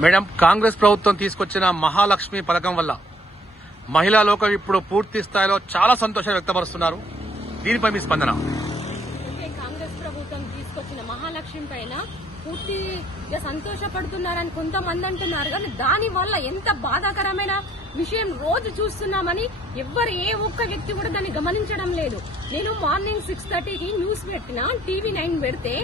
Madam, Congress ప్రభుత్వం తీసుకొచ్చిన మహాలక్ష్మి పథకం వల్ల మహిళా లోకం ఇప్పుడు పూర్తి స్థాయిలో చాలా సంతోషం వ్యక్తపరుస్తున్నారు. దీనిపై మీ స్పందన? కాంగ్రెస్ ప్రభుత్వం తీసుకొచ్చిన మహాలక్ష్మి పైన పూర్తిగా సంతోషపడుతున్నారని కొంతమంది అంటున్నారు. కానీ దాని వల్ల ఎంత బాధాకరమైన విషయం రోజు చూస్తున్నామని ఎవ్వరు ఏ ఒక్క వ్యక్తి కూడా దాన్ని గమనించడం లేదు. నేను మార్నింగ్ 6:30కి న్యూస్ పెట్టిన టీవీ 9 పెడితే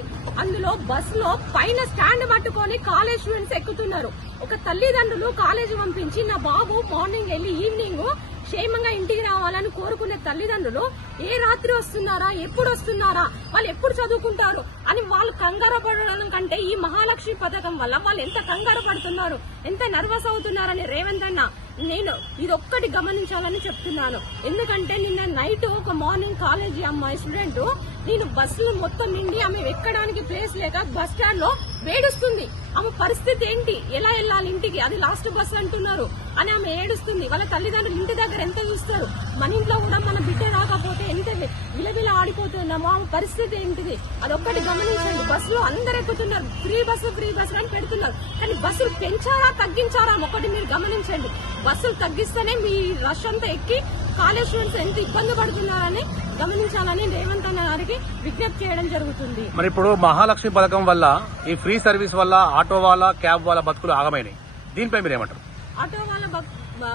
అందులో బస్సులో పైన స్టాండ్ పట్టుకొని కాలేజ్ స్టూడెంట్స్ ఎక్కుతున్నారు. ఒక తల్లిదండ్రులు కాలేజీ పంపించి నా బాబు మార్నింగ్ వెళ్లి ఈవినింగ్ క్షేమంగా ఇంటికి రావాలని కోరుకునే తల్లిదండ్రులు ఏ రాత్రి వస్తున్నారా, ఎప్పుడు వస్తున్నారా, వాళ్ళు ఎప్పుడు చదువుకుంటారు అని వాళ్ళు కంగారు పడడం కంటే ఈ మహాలక్ష్మి పథకం వల్ల వాళ్ళు ఎంత కంగారు పడుతున్నారు, ఎంత నర్వస్ అవుతున్నారని రేవంత్ అన్న నేను ఇదొక్కటి గమనించాలని చెప్తున్నాను. ఎందుకంటే నిన్న నైట్ ఒక మార్నింగ్ కాలేజీ అమ్మాయి స్టూడెంట్ నేను బస్సులు మొత్తం నిండి ఆమె ఎక్కడానికి ప్లేస్ లేక బస్ స్టాండ్ లో వేడుస్తుంది. ఆమె పరిస్థితి ఏంటి, ఎలా వెళ్ళాలి ఇంటికి, అది లాస్ట్ బస్ అంటున్నారు అని ఆమె ఏడుస్తుంది. వాళ్ళ తల్లిదండ్రులు ఇంటి దగ్గర ఎంత చూస్తారు, మన ఇంట్లో కూడా మన బిడ్డ రాకపోతే ఎంత విలవిల ఆడిపోతున్నామో ఆమె పరిస్థితి ఏంటిది అదొక్కటి గమనించండి. బస్సులో అందరు ఎక్కుతున్నారు, ఫ్రీ బస్సు అని పెడుతున్నారు. కానీ బస్సులు పెంచారా తగ్గించారా ఒకటి మీరు గమనించండి. బస్సులు తగ్గిస్తేనే మీ రష్ అంతా ఎక్కి కాలేజ్ స్టూడెంట్స్ ఎంత ఇబ్బంది పడుతున్నారని గమనించాలని రేవంత్ అన్న గారికి విజ్ఞప్తి చేయడం జరుగుతుంది. మరి ఇప్పుడు మహాలక్ష్మి పథకం వల్ల ఈ ఫ్రీ సర్వీస్ వల్ల ఆటో వాళ్ళ, క్యాబ్ వాళ్ళ బతుకులు ఆగమైనాయి. దీనిపై మీరు ఏమంటారు? ఆటో వాళ్ళ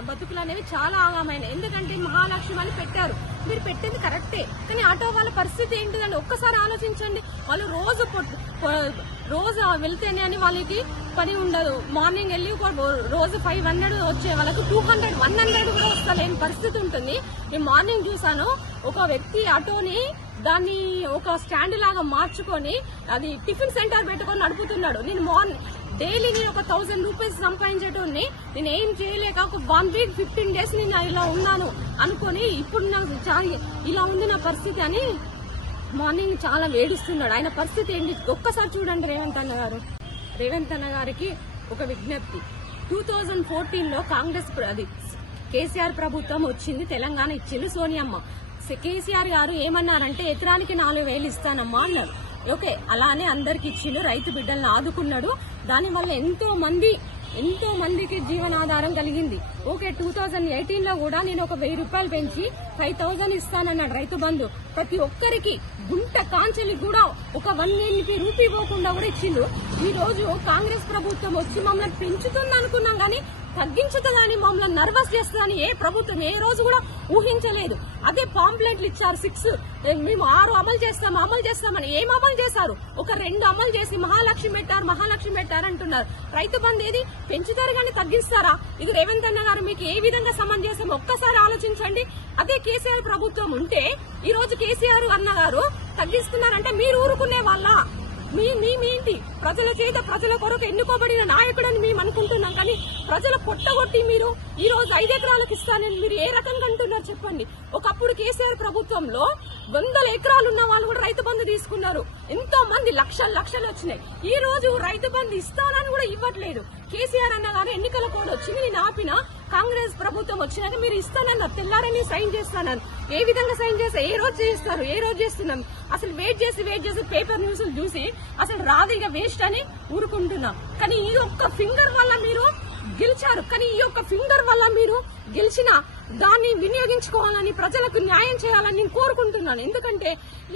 బతుకులు అనేవి చాలా ఆగమైనాయి. ఎందుకంటే మహాలక్ష్మి అని పెట్టారు, మీరు పెట్టింది కరెక్టే. కానీ ఆటో వాళ్ళ పరిస్థితి ఏంటిదండి ఒక్కసారి ఆలోచించండి. వాళ్ళు రోజు వెళ్తేనే అని వాళ్ళకి పని ఉండదు. మార్నింగ్ వెళ్ళి రోజు 500 వచ్చే వాళ్ళకి 200, 100 కూడా వస్తలేని పరిస్థితి ఉంటుంది. నేను మార్నింగ్ చూసాను, ఒక వ్యక్తి ఆటోని దాన్ని ఒక స్టాండ్ లాగా మార్చుకొని అది టిఫిన్ సెంటర్ పెట్టుకొని నడుపుతున్నాడు. నేను డైలీ నేను ఒక 1000 రూపీస్ సంపాదించేటోని నేను ఏం చేయలేక ఒక 1 వీక్ 15 డేస్ నేను ఇలా ఉన్నాను అనుకుని ఇప్పుడు నాకు ఇలా ఉంది నా పరిస్థితి అని మార్నింగ్ చాలా వేడిస్తున్నాడు. ఆయన పరిస్థితి ఏంటి ఒక్కసారి చూడండి. రేవంత్ అన్న గారికి ఒక విజ్ఞప్తి. 2014లో కాంగ్రెస్ కేసీఆర్ ప్రభుత్వం వచ్చింది, తెలంగాణ ఇచ్చింది సోనియమ్మ. కేసీఆర్ గారు ఏమన్నారంటే ఎకరానికి 4000 ఇస్తానమ్మా అన్నారు. ఓకే, అలానే అందరికి ఇచ్చిండు, రైతు బిడ్డలను ఆదుకున్నాడు. దానివల్ల ఎంతో మందికి జీవనాధారం కలిగింది. ఓకే, 2018లో కూడా నేను ఒక 1000 రూపాయలు పెంచి 5000 ఇస్తానన్నాడు రైతు బంధు. ప్రతి ఒక్కరికి గుంట కాంచెలి కూడా ఒక 1 రూపీ పోకుండా కూడా ఇచ్చిండు. ఈ రోజు కాంగ్రెస్ ప్రభుత్వం వచ్చి మమ్మల్ని పెంచుతుంది అనుకున్నాం కానీ తగ్గించుతుందని, మమ్మల్ని నర్వస్ చేస్తుందని ఏ ప్రభుత్వం ఏ రోజు కూడా ఊహించలేదు. అదే పాంప్లెట్లు ఇచ్చారు 6, మేము 6 అమలు చేస్తామని. ఏం అమలు చేశారు? ఒక 2 అమలు చేసి మహాలక్ష్మి పెట్టారు అంటున్నారు. రైతు బంధు ఏది పెంచుతారు కానీ తగ్గిస్తారా? ఇది రేవంత్ అన్న గారు మీకు ఏ విధంగా సమంజసం ఒక్కసారి ఆలోచించండి. అదే కేసీఆర్ ప్రభుత్వం ఉంటే ఈ రోజు కేసీఆర్ అన్న గారు తగ్గిస్తున్నారంటే మీరు ఊరుకునే వాళ్ళ? మీంటి ప్రజల చేత ప్రజల కొరకు ఎన్నుకోబడిన నాయకుడని మేము అనుకుంటున్నాం. కానీ ప్రజలు పొట్టగొట్టి మీరు ఈ రోజు 5 ఎకరాలకు ఇస్తానని మీరు ఏ రకంగా అంటున్నారు చెప్పండి. ఒకప్పుడు కేసీఆర్ ప్రభుత్వంలో 100 ఎకరాలు ఉన్న వాళ్ళు కూడా రైతు బంధు తీసుకున్నారు. ఎంతో మంది లక్షలు వచ్చినాయి. ఈ రోజు రైతు బంధు ఇస్తానని కూడా ఇవ్వట్లేదు. కేసీఆర్ అన్న గారు ఎన్నికల కోడ్ వచ్చింది, నేను ఆపిన. కాంగ్రెస్ ప్రభుత్వం వచ్చినాక మీరు ఇస్తానన్నారు, తెల్లారని సైన్ చేస్తానన్నారు. ఏ విధంగా సైన్ చేస్తే ఏ రోజు చేస్తారు, ఏ రోజు చేస్తున్నాం? అసలు వెయిట్ చేసి పేపర్ న్యూస్ చూసి అసలు రాదు, ఇక వేస్ట్ అని ఊరుకుంటున్నాం. కానీ ఈ ఒక్క ఫింగర్ వల్ల మీరు గెలిచారు. కానీ ఈ ఒక్క ఫింగర్ వల్ల మీరు గెలిచిన దాన్ని వినియోగించుకోవాలని, ప్రజలకు న్యాయం చేయాలని నేను కోరుకుంటున్నాను. ఎందుకంటే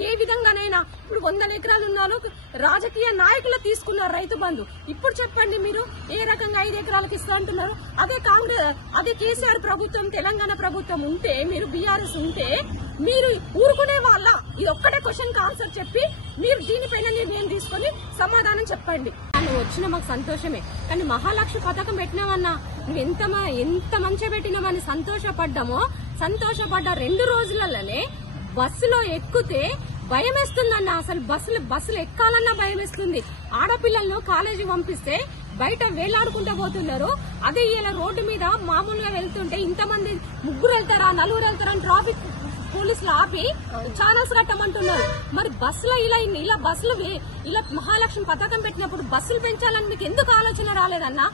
ఏ విధంగానైనా ఇప్పుడు 100 ఎకరాలు ఉన్నాను రాజకీయ నాయకులు తీసుకున్నారు రైతు బంధు. ఇప్పుడు చెప్పండి మీరు ఏ రకంగా 5 ఎకరాలకు ఇస్తా అంటున్నారు? అదే కేసీఆర్ ప్రభుత్వం, తెలంగాణ ప్రభుత్వం ఉంటే, మీరు బీఆర్ఎస్ ఉంటే మీరు ఊరుకునే వాళ్ళ? ఇది ఒక్కటే క్వశ్చన్ కి ఆన్సర్ చెప్పి మీరు దీనిపైన నిర్ణయం తీసుకుని సమాధానం చెప్పండి. నువ్వు వచ్చిన మాకు సంతోషమే, కానీ మహాలక్ష్మి పథకం పెట్టినామన్నా నువ్వు ఎంత మంచిగా పెట్టినామని సంతోషపడ్డ 2 రోజులలోనే బస్సులో ఎక్కితే భయం వేస్తుందన్న. అసలు బస్సులు ఎక్కాలన్నా భయం వేస్తుంది. ఆడపిల్లలను కాలేజీ పంపిస్తే బయట వేలాడుకుంటూ పోతున్నారు. అదే ఇలా రోడ్డు మీద మామూలుగా వెళ్తుంటే ఇంతమంది 3 వెళ్తారా 4 వెళ్తారా అని ట్రాఫిక్ పోలీసులు ఆపి ఛానల్స్ కట్టమంటున్నారు. మరి బస్సులో ఇలా మహాలక్ష్మి పథకం పెట్టినప్పుడు బస్సులు పెంచాలని మీకు ఎందుకు ఆలోచన రాలేదన్నా?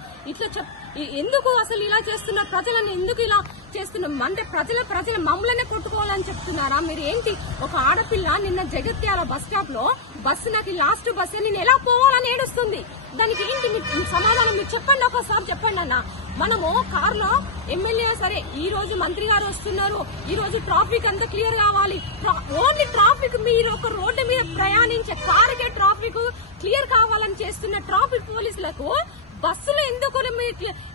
ఎందుకు అసలు ఇలా చేస్తున్నారు? ప్రజలను ఎందుకు ఇలా చేస్తున్నాం అంటే ప్రజల మమ్మల్నే కొట్టుకోవాలని చెప్తున్నారా మీరు? ఏంటి ఒక ఆడపిల్ల నిన్న జగిత్యాల బస్ స్టాప్ లో బస్సు నాకు లాస్ట్ బస్సు నేను ఎలా పోవాలని ఏడుస్తుంది. దానికి ఏంటి సమాధానం మీరు చెప్పండి, ఒకసారి చెప్పండి అన్న. మనము కారులో ఎమ్మెల్యే సరే ఈ రోజు మంత్రి గారు వస్తున్నారు, ఈ రోజు ట్రాఫిక్ అంతా క్లియర్ కావాలి. ఓన్లీ ట్రాఫిక్ మీరు ఒక రోడ్డు మీద ప్రయాణించే కారుకే ట్రాఫిక్ క్లియర్ కావాలని చేస్తున్న ట్రాఫిక్ పోలీసులకు బస్సులు ఎందుకు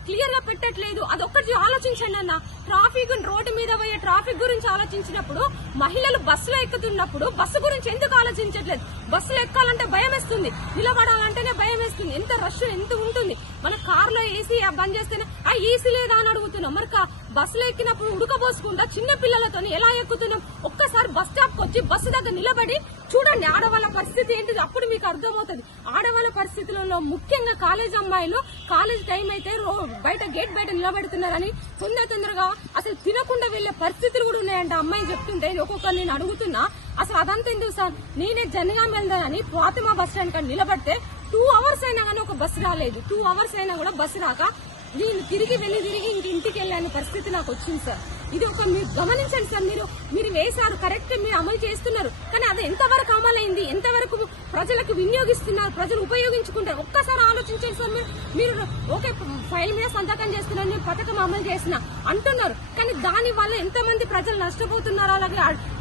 క్లియర్ గా పెట్టట్లేదు? అదొక్కటి ఆలోచించండి అన్న. ట్రాఫిక్ రోడ్డు మీద పోయే ట్రాఫిక్ గురించి ఆలోచించినప్పుడు మహిళలు బస్సులో ఎక్కుతున్నప్పుడు బస్సు గురించి ఎందుకు ఆలోచించట్లేదు? బస్సులో ఎక్కాలంటే భయం వేస్తుంది, నిలబడాలంటేనే భయం వేస్తుంది. ఎంత రష్ ఎంత ఉంటుంది. మన కారులో ఏసీ బంద్ చేస్తేనే ఆ ఏసీ లేదా అని అడుగుతున్నాం. మరి బస్సులో ఎక్కినప్పుడు ఉడకబోసుకుంటా చిన్న పిల్లలతో ఎలా ఎక్కుతున్నాం? ఒక్కసారి బస్ స్టాప్ కు వచ్చి బస్సు దగ్గర నిలబడి చూడండి ఆడవాళ్ళ పరిస్థితి ఏంటిది, అప్పుడు మీకు అర్థమవుతుంది. ఆడవాళ్ళ పరిస్థితులలో ముఖ్యంగా కాలేజ్ అమ్మాయిలు కాలేజ్ టైం అయితే బయట గేట్ బయట నిలబెడుతున్నారని తొందరగా అసలు తినకుండా వెళ్లే పరిస్థితులు కూడా ఉన్నాయంట. అమ్మాయి చెప్తుంటే ఒక్కొక్కరు నేను అడుగుతున్నా అసలు అదంతా ఎందుకు సార్? నేనే జనగాం వెళ్దానని ఫాతిమా బస్ స్టాండ్ కాడ నిలబడితే 2 hours అయినా కానీ ఒక బస్సు రాలేదు. 2 hours అయినా కూడా బస్సు రాక నేను తిరిగి ఇంటికి వెళ్ళాను పరిస్థితి నాకు వచ్చింది సార్. ఇది ఒక మీరు గమనించండి సార్. మీరు వేశారు కరెక్ట్, మీరు అమలు చేస్తున్నారు, కానీ అది ఎంతవరకు అమలైంది, ఎంతవరకు ప్రజలకు వినియోగిస్తున్నారు, ప్రజలు ఉపయోగించుకుంటారు ఒక్కసారి ఆలోచించండి సార్. మీరు ఓకే ఫైల్ మీద సంతకం చేస్తున్నారు, నేను పథకం అమలు చేసిన అంటున్నారు, కానీ దాని వల్ల ఎంతమంది ప్రజలు నష్టపోతున్నారు, అలాగే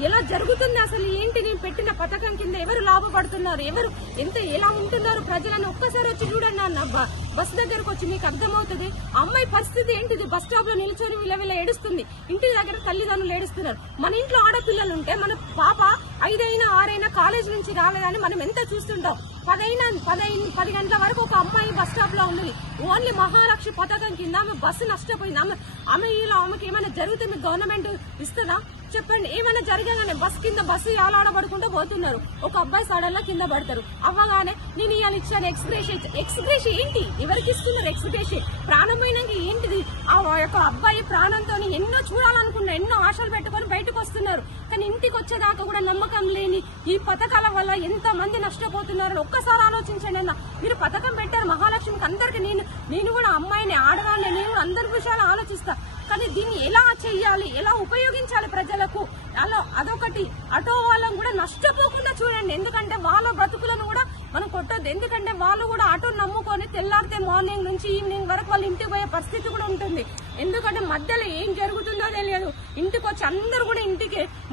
ఎలా జరుగుతుంది అసలు ఏంటి? నేను పెట్టిన పథకం కింద ఎవరు లాభపడుతున్నారు, ఎవరు ఎలా ఉంటున్నారు ప్రజలను ఒక్కసారి వచ్చి చూడండి అన్న. బస్ దగ్గరకు వచ్చి మీకు అర్థమవుతుంది అమ్మాయి పరిస్థితి ఏంటిది. బస్ స్టాప్ లో నిల్చొని వీళ్ళ ఏడుస్తుంది, ఇంటి దగ్గర తల్లిదండ్రులు ఏడుస్తున్నారు. మన ఇంట్లో ఆడపిల్లలు ఉంటే మన పాప 5 అయినా 6 అయినా కాలేజ్ నుంచి రాలేదని మనం ఎంత చూస్తుంటాం. 10 గంటల వరకు ఒక అమ్మాయి బస్ స్టాప్ లో ఉన్నది. ఓన్లీ మహాలక్ష్మి పథకం కింద ఆమె బస్సు నష్టపోయింది. ఆమెకి ఏమైనా జరిగితే మీకు గవర్నమెంట్ ఇస్తుందా చెప్పండి? ఏమైనా జరగగానే బస్సు ఆలాడబడుకుంటూ పోతున్నారు. ఒక అబ్బాయి సడన్గా కింద పడతారు. అవ్వగానే నేను ఇవాళ ఇచ్చాను ఎక్స్గ్రేషన్ ఏంటి? ఎవరికి ఇస్తున్నారు ఎక్స్గ్రేషన్? ప్రాణమైనాక ఏంటిది? ఆ యొక్క అబ్బాయి ప్రాణంతో ఎన్నో చూడాలనుకున్నా, ఎన్నో ఆశలు పెట్టుకుని బయటకు వస్తున్నారు, కానీ ఇంటికి వచ్చేదాకా కూడా నమ్మకం లేని ఈ పథకాల వల్ల ఎంత మంది నష్టపోతున్నారని ఒక్కసారి ఆలోచించండి అన్న. మీరు పథకం పెట్టారు మహాలక్ష్మికి, అందరికి నేను కూడా అమ్మాయిని ఆడదాన్ని, నేను అందరి విషయాలు ఆలోచిస్తా, కానీ దీన్ని ఎలా చెయ్యాలి, ఎలా ఉపయోగించాలి ప్రజలకు అదొకటి. ఆటో వాళ్ళని కూడా నష్టపోకుండా చూడండి, ఎందుకంటే వాళ్ళ బ్రతుకులను కూడా మనం కొట్టొద్దు. ఎందుకంటే వాళ్ళు కూడా ఆటో నమ్ముకొని తెల్లారితే మార్నింగ్ నుంచి ఈవినింగ్ వరకు వాళ్ళు ఇంటికి పోయే పరిస్థితి కూడా ఉంటుంది. ఎందుకంటే మధ్యలో ఏం జరుగుతుందో తెలియదు. ఇంటికి వచ్చి అందరూ కూడా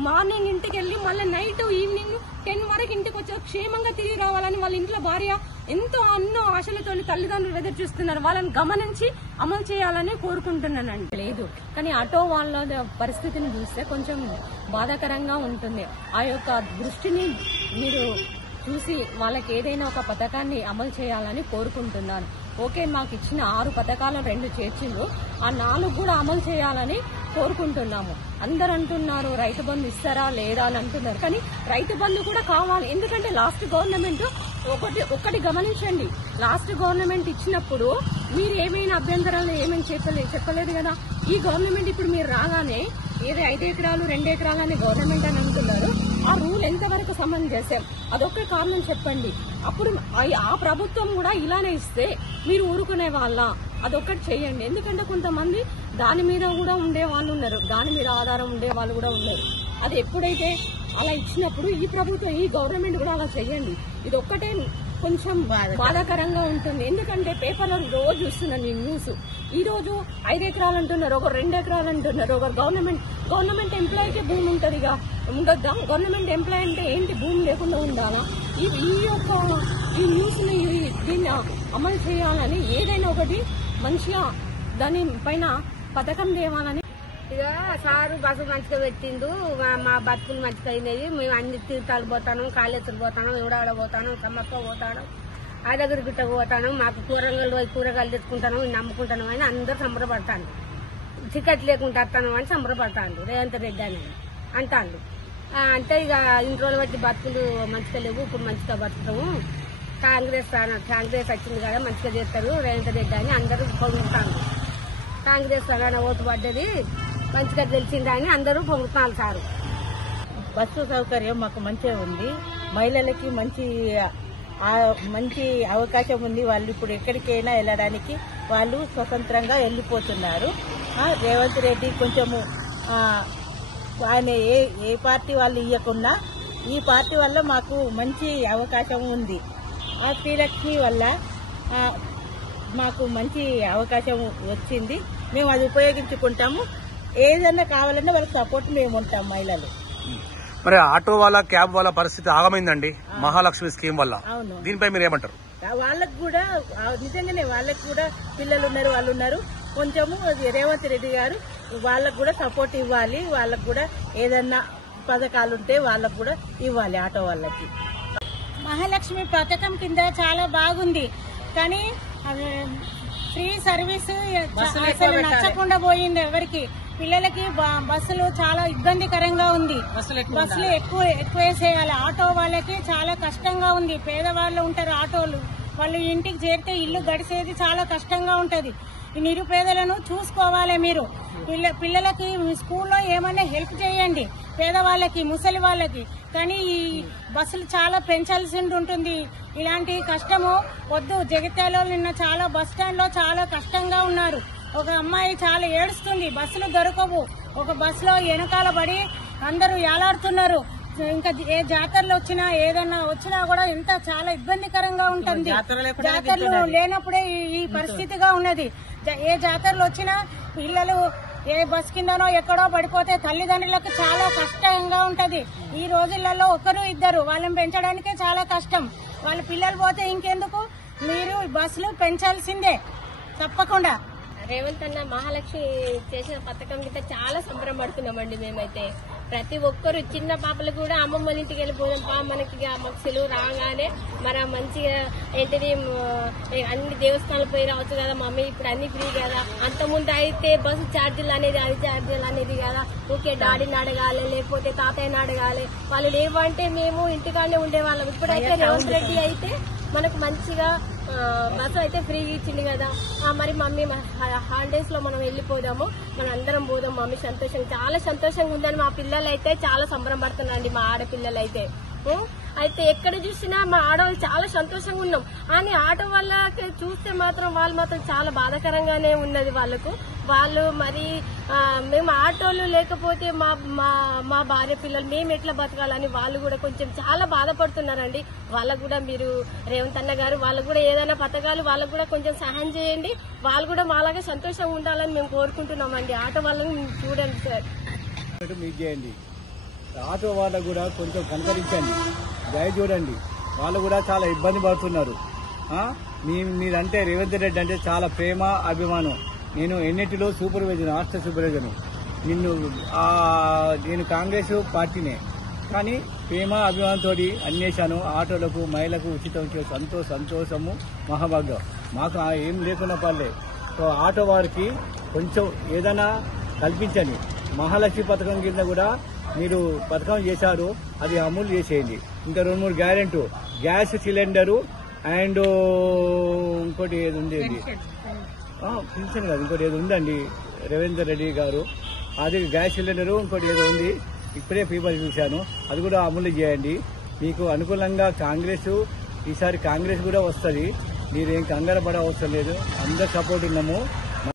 మార్నింగ్ ఇంటికి వెళ్ళి మళ్ళీ నైట్ ఈవినింగ్ 10 వరకు ఇంటికి వచ్చి క్షేమంగా తిరిగి రావాలని వాళ్ళ ఇంట్లో భార్య ఎన్నో ఆశలతో తల్లిదండ్రులు ఎదురు చూస్తున్నారు. వాళ్ళని గమనించి అమలు చేయాలని కోరుకుంటున్నానండి. లేదు కానీ ఆటో వాళ్ళ పరిస్థితిని చూస్తే కొంచెం బాధాకరంగా ఉంటుంది. ఆ యొక్క దృష్టిని మీరు చూసి వాళ్ళకి ఏదైనా ఒక పథకాన్ని అమలు చేయాలని కోరుకుంటున్నాను. ఓకే మాకు ఇచ్చిన 6 పథకాలను 2 చేర్చిండ్రు, ఆ 4 కూడా అమలు చేయాలని కోరుకుంటున్నాము. అందరు అంటున్నారు రైతు బంధు ఇస్తారా లేదా అని అంటున్నారు, కానీ రైతు బంధు కూడా కావాలి. ఎందుకంటే లాస్ట్ గవర్నమెంట్ ఒకటి గమనించండి, లాస్ట్ గవర్నమెంట్ ఇచ్చినప్పుడు మీరు ఏమైనా అభ్యంతరాలు ఏమైనా చెప్పలేదు కదా. ఈ గవర్నమెంట్ ఇప్పుడు మీరు రాగానే ఏదో 5 ఎకరాలు 2 ఎకరాలు అనే గవర్నమెంట్ అని అంటున్నారు. ఆ రూల్ ఎంతవరకు సమంజసం? అదొక్క కారణం చెప్పండి. అప్పుడు ఆ ప్రభుత్వం కూడా ఇలానే ఇస్తే మీరు ఊరుకునే వాళ్ళ? అదొక్కటి చెయ్యండి. ఎందుకంటే కొంతమంది దాని మీద కూడా ఉండే వాళ్ళు ఉన్నారు, దాని మీద ఆధారం ఉండే వాళ్ళు కూడా ఉన్నారు. అది ఎప్పుడైతే అలా ఇచ్చినప్పుడు ఈ ప్రభుత్వం ఈ గవర్నమెంట్ కూడా అలా చెయ్యండి. ఇది ఒక్కటే కొంచెం బాధాకరంగా ఉంటుంది. ఎందుకంటే పేపర్లో రోజు చూస్తున్నాను ఈ న్యూస్. ఈ రోజు 5 ఎకరాలు అంటున్నారు, ఒకరు 2 ఎకరాలు అంటున్నారు. ఒకరు గవర్నమెంట్ ఎంప్లాయీకే భూమి ఉంటుంది, ఇక ఉండొద్దా? గవర్నమెంట్ ఎంప్లాయీ అంటే ఏంటి, భూమి లేకుండా ఉండాలా? ఈ న్యూస్ ని దీన్ని అమలు చేయాలని ఏదైనా ఒకటి మంచిగా దాని పైన పథకం తేవాలని. ఇక సారు బస్సు మంచిగా పెట్టిండు, మా బతుకులు మంచిగా అయినాయి. మేము అన్ని తీర్థాలు పోతాను, కాళేశ్వరం పోతాను, ఎవడాడ పోతాను, సమ్మక్క పోతాను, ఆ దగ్గర గిట్ట పోతాను. మాకు కూరగాయలు తెచ్చుకుంటాను, నమ్ముకుంటాను అని అందరూ సంబరపడతాను. టికెట్ లేకుండా వస్తాను అని సంబరపడతాను రేవంత్ రెడ్డి అని అంటాను. అంటే ఇక ఇన్ని రోజులు బట్టి బతుకులు మంచిగా లేవు, ఇప్పుడు మంచిగా బతుకుతాము. కాంగ్రెస్ వచ్చింది కదా మంచిగా చేస్తారు రేవంత్ రెడ్డి అని అందరూ పొందుతాను. కాంగ్రెస్ అలానే ఓటు పడ్డది, మంచిగా గెలిచిందని అందరూ పొందుతున్నారు సారు. బస్సు సౌకర్యం మాకు మంచిగా ఉంది, మహిళలకి మంచి అవకాశం ఉంది. వాళ్ళు ఇప్పుడు ఎక్కడికైనా వెళ్ళడానికి వాళ్ళు స్వతంత్రంగా వెళ్ళిపోతున్నారు. రేవంత్ రెడ్డి కొంచెము ఆయన ఏ పార్టీ వాళ్ళు ఇవ్వకున్నా ఈ పార్టీ వల్ల మాకు మంచి అవకాశం ఉంది. ఆ శ్రీలక్ష్మి వల్ల మాకు మంచి అవకాశం వచ్చింది. మేము అది ఉపయోగించుకుంటాము. ఏదైనా కావాలన్నా వాళ్ళకి సపోర్ట్ మేము ఉంటాం మహిళలు. మరి ఆటో వాళ్ళ క్యాబ్ వాళ్ళ పరిస్థితి ఆగమైందండి మహాలక్ష్మి స్కీమ్ వల్ల. అవును, దీనిపై మీరు ఏమంటారు? వాళ్ళకు కూడా నిజంగానే వాళ్ళకు కూడా పిల్లలు ఉన్నారు, వాళ్ళు ఉన్నారు. కొంచెము రేవంత్ రెడ్డి గారు వాళ్ళకు కూడా సపోర్ట్ ఇవ్వాలి. వాళ్ళకు కూడా ఏదన్నా పథకాలు ఉంటే వాళ్ళకు కూడా ఇవ్వాలి. ఆటో వాళ్ళకి మహాలక్ష్మి పథకం కింద చాలా బాగుంది, కానీ ఫ్రీ సర్వీస్ అసలు నచ్చకుండా పోయింది ఎవరికి. పిల్లలకి బస్సులు చాలా ఇబ్బందికరంగా ఉంది. బస్సులు ఎక్కువ వేసేయాలి. ఆటో వాళ్ళకి చాలా కష్టంగా ఉంది. పేదవాళ్ళు ఉంటారు ఆటోలు, వాళ్ళు ఇంటికి చేరితే ఇల్లు గడిచేది చాలా కష్టంగా ఉంటది. ఈ నిరుపేదలను చూసుకోవాలి మీరు. పిల్లలకి స్కూల్లో ఏమైనా హెల్ప్ చేయండి, పేదవాళ్ళకి ముసలి వాళ్ళకి. కానీ ఈ బస్సులు చాలా పెంచాల్సి ఉంటుంది. ఇలాంటి కష్టము వద్దు. జగిత్యాలలో నిన్న చాలా బస్ స్టాండ్ లో చాలా కష్టంగా ఉన్నారు. ఒక అమ్మాయి చాలా ఏడుస్తుంది, బస్సులు దొరకవు. ఒక బస్సులో వెనకాల పడి అందరూ ఏలాడుతున్నారు. ఇంకా ఏ జాతరలు వచ్చినా ఏదన్నా వచ్చినా కూడా ఎంత చాలా ఇబ్బందికరంగా ఉంటుంది. జాతరలు లేనప్పుడే ఈ పరిస్థితిగా ఉన్నది. ఏ జాతరలు వచ్చినా పిల్లలు ఏ బస్ కిందనో ఎక్కడో పడిపోతే తల్లిదండ్రులకు చాలా కష్టంగా ఉంటది. ఈ రోజులలో ఒకరు ఇద్దరు వాళ్ళని పెంచడానికే చాలా కష్టం. వాళ్ళ పిల్లలు పోతే ఇంకెందుకు? మీరు బస్సులు పెంచాల్సిందే తప్పకుండా. రేవంత్ అన్న మహాలక్ష్మి చేసిన పథకం కింద చాలా సంబరపడుతున్నామండి. మేమైతే ప్రతి ఒక్కరు చిన్న పాపలు కూడా అమ్మమ్మల ఇంటికి వెళ్ళిపోదాంపా, మనకి మాకు సెలవు రాగానే మన మంచిగా ఏంటిది అన్ని దేవస్థానాలు పోయి రావచ్చు కదా మమ్మీ, ఇప్పుడు అన్ని ఫ్రీ కదా. అంతకుముందు అయితే బస్సు ఛార్జీలు అనేది అది ఛార్జీలు అనేది కదా. ఓకే డాడీని అడగాలి, లేకపోతే తాతయ్యని అడగాలి. వాళ్ళు లేవంటే మేము ఇంటికాడనే ఉండేవాళ్ళం. ఇప్పుడైతే రేవంత్ రెడ్డి అయితే మనకు మంచిగా బస్సు అయితే ఫ్రీ ఇచ్చింది కదా. మరి మమ్మీ హాలిడేస్ లో మనం వెళ్ళిపోదాము, మనం అందరం పోదాం మమ్మీ, సంతోషంగా చాలా సంతోషంగా ఉందని మా పిల్లలు అయితే చాలా సంబరం పడుతున్నారండి. మా ఆడపిల్లలు అయితే ఎక్కడ చూసినా మా ఆడవాళ్ళు చాలా సంతోషంగా ఉన్నాం. కానీ ఆటో వాళ్ళకి చూస్తే మాత్రం వాళ్ళు మాత్రం చాలా బాధాకరంగానే ఉన్నది వాళ్ళకు. వాళ్ళు మరి మేము ఆటోలు లేకపోతే మా భార్య పిల్లలు మేము ఎట్లా బతకాలని వాళ్ళు కూడా కొంచెం చాలా బాధపడుతున్నారండి. వాళ్ళకు కూడా మీరు రేవంత్ అన్న గారు వాళ్ళకు కూడా ఏదైనా పథకాలు వాళ్ళకు కూడా కొంచెం సహాయం చేయండి. వాళ్ళు కూడా మాలాగే సంతోషంగా ఉండాలని మేము కోరుకుంటున్నామండి. ఆటో వాళ్ళని చూడండి సార్, మీకు చేయండి. ఆటో వాళ్ళకు కూడా కొంచెం కనకరించండి, దయ చూడండి. వాళ్ళు కూడా చాలా ఇబ్బంది పడుతున్నారు. మీరంటే రేవంత్ రెడ్డి అంటే చాలా ప్రేమ అభిమానం. నేను ఎన్నిటిలో సూపర్వైజర్, రాష్ట్ర సూపర్వైజర్. నేను కాంగ్రెస్ పార్టీనే, కానీ ప్రేమ అభిమానంతో అన్వేషాను ఆటోలకు మహిళలకు ఉచితం సంతోషము మహాభాగ్యం. మాకు ఏం లేకున్నా పర్లేదు. సో ఆటో వారికి కొంచెం ఏదైనా కల్పించండి. మహాలక్ష్మి పథకం కింద కూడా మీరు పథకం చేశారు, అది అమలు చేసేయండి. ఇంకా 2-3 గ్యారెంటీ, గ్యాస్ సిలిండరు అండ్ ఇంకోటి ఏది ఉంది, పెన్షన్ కాదు ఇంకోటి ఏదో ఉందండి రేవంత్ రెడ్డి గారు, అది గ్యాస్ సిలిండరు ఇంకోటి ఏదో ఉంది. ఇప్పుడే పేపర్ చూశాను, అది కూడా అమలు చేయండి. మీకు అనుకూలంగా ఈసారి కాంగ్రెస్ కూడా వస్తుంది. మీరేం కంగారు పడ అవసరం లేదు. అందరు సపోర్ట్ ఉన్నాము.